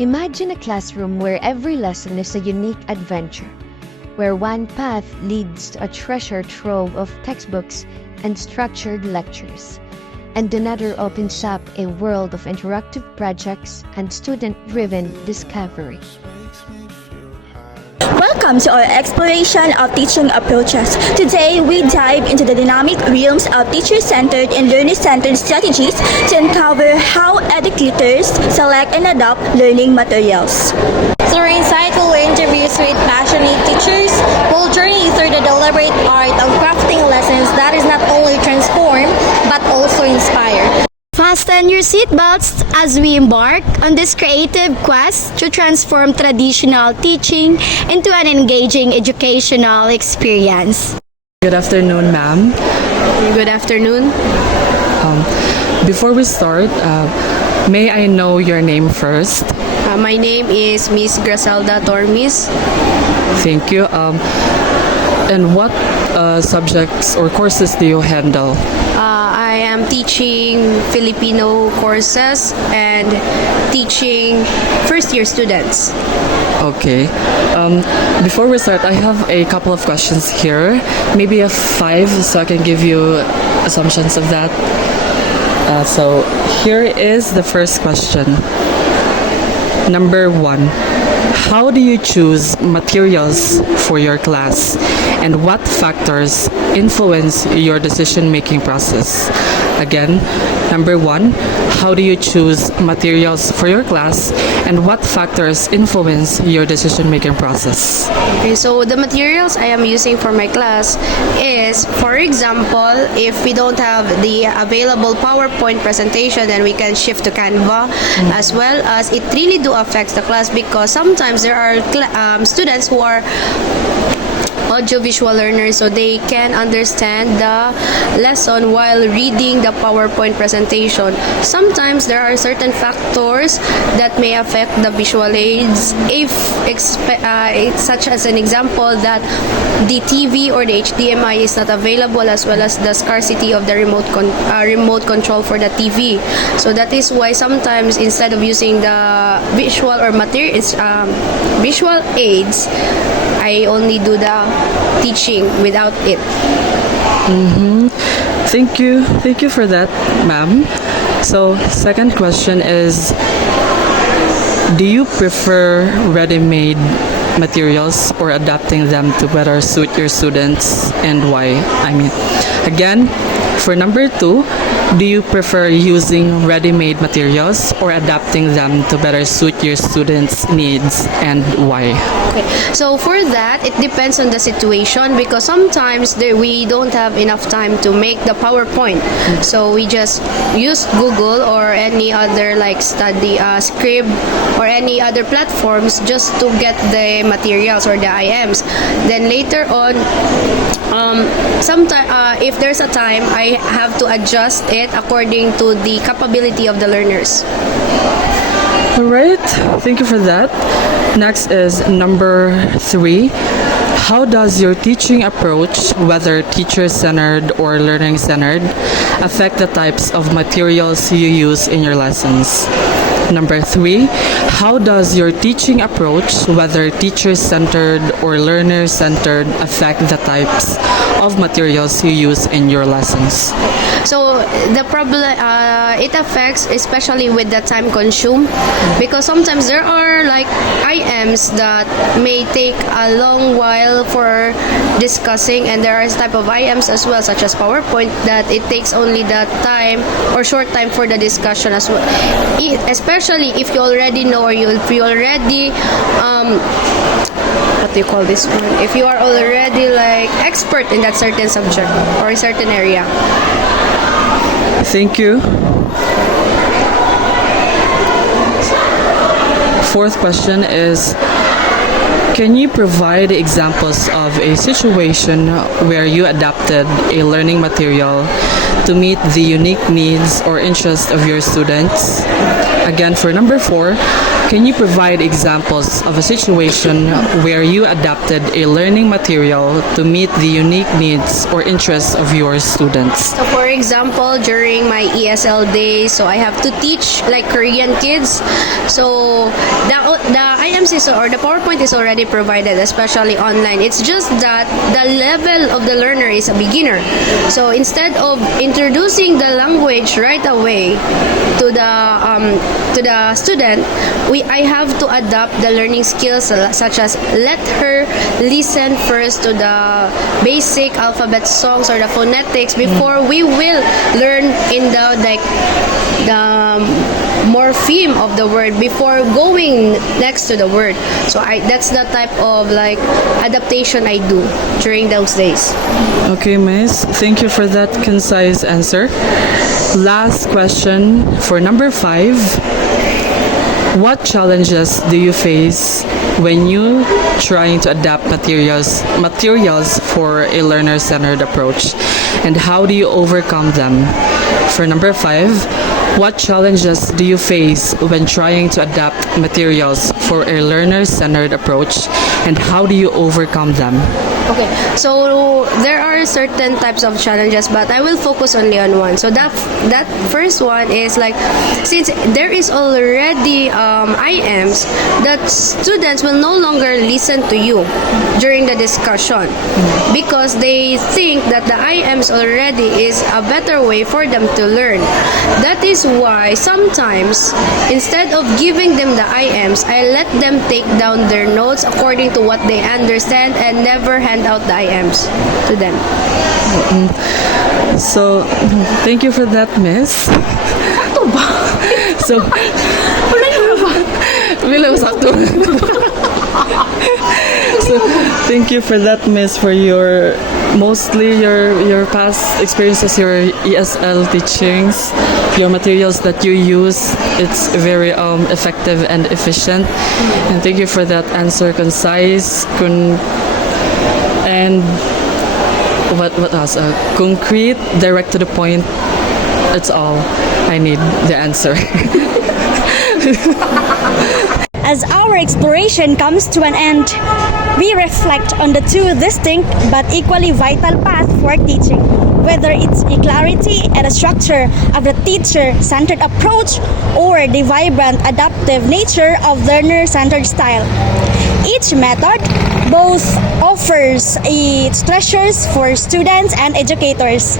Imagine a classroom where every lesson is a unique adventure, where one path leads to a treasure trove of textbooks and structured lectures, and another opens up a world of interactive projects and student-driven discovery. Welcome to our exploration of teaching approaches. Today, we dive into the dynamic realms of teacher-centered and learner-centered strategies to uncover how educators select and adopt learning materials. Through insightful interviews with passionate teachers, we'll journey through the deliberate art of crafting lessons that is not only transform, but also inspire. Fasten your seatbelts as we embark on this creative quest to transform traditional teaching into an engaging educational experience. Good afternoon, ma'am. Good afternoon. Before we start, may I know your name first? My name is Miss Gracelda Tormis. Thank you. And what subjects or courses do you handle? I am teaching Filipino courses and teaching first-year students. Okay. Before we start, I have a couple of questions here. Maybe a 5, so I can give you assumptions of that. So here is the first question. Number 1. How do you choose materials for your class, and what factors influence your decision-making process? Again, number 1, how do you choose materials for your class, and what factors influence your decision-making process? Okay, so the materials I am using for my class is, for example, if we don't have the available PowerPoint presentation, then we can shift to Canva, as well as it really do affects the class because sometimes there are students who are audiovisual learners, so they can understand the lesson while reading the PowerPoint presentation. Sometimes there are certain factors that may affect the visual aids, if such as an example that the TV or the HDMI is not available, as well as the scarcity of the remote control for the TV. So that is why sometimes instead of using the visual or visual aids, I only do the teaching without it. Thank you for that, ma'am. So second question is, do you prefer ready-made materials or adapting them to better suit your students, and why? Again, for number 2, do you prefer using ready-made materials or adapting them to better suit your students' needs, and why? Okay, so for that, it depends on the situation because sometimes we don't have enough time to make the PowerPoint. So we just use Google or any other like study script or any other platforms just to get the materials or the IMs. Then later on, sometimes if there's a time, I have to adjust it according to the capability of the learners. Alright, thank you for that. Next is number 3. How does your teaching approach, whether teacher-centered or learning-centered, affect the types of materials you use in your lessons? Number 3, how does your teaching approach, whether teacher-centered or learner-centered, affect the types of materials you use in your lessons? So the problem, it affects especially with the time consumed because sometimes there are like IMs that may take a long while for discussing, and there are type of IMs as well, such as PowerPoint, that it takes only the time or short time for the discussion as well. Especially if you already know or if you already what do you call this one? If you are already like expert in that certain subject or a certain area. Thank you. Fourth question is, Can you provide examples of a situation where you adapted a learning material to meet the unique needs or interests of your students? Again, for number 4, can you provide examples of a situation where you adapted a learning material to meet the unique needs or interests of your students? So for example, during my ESL days, so I have to teach like Korean kids. So the IMC or the PowerPoint is already provided, especially online. It's just that the level of the learner is a beginner. So instead of introducing the language right away to the student, I have to adapt the learning skills such as let her listen first to the basic alphabet songs or the phonetics before we will learn in the morpheme of the word before going next to the word. So that's the type of like adaptation I do during those days. Okay, Miss. Thank you for that concise answer. Last question for number 5. What challenges do you face when you trying to adapt materials for a learner-centered approach, and how do you overcome them? For number 5, what challenges do you face when trying to adapt materials for a learner-centered approach, and how do you overcome them? Okay, so there are certain types of challenges, but I will focus only on one. So that first one is like, since there is already IMs, that students will no longer listen to you during the discussion because they think that the IMs already is a better way for them to learn. That is why sometimes instead of giving them the IMs, I let them take down their notes according to what they understand and never hand out the IMs to them. So, thank you for that, Miss. So, so, thank you for that, Miss, for your mostly your past experiences, your ESL teachings, your materials that you use. It's very effective and efficient. And thank you for that answer, concise, and what else? Concrete, direct to the point. That's all I need. The answer. As our exploration comes to an end, we reflect on the two distinct but equally vital paths for teaching, whether it's the clarity and the structure of the teacher-centered approach or the vibrant adaptive nature of learner-centered style. Each method both offers its treasures for students and educators.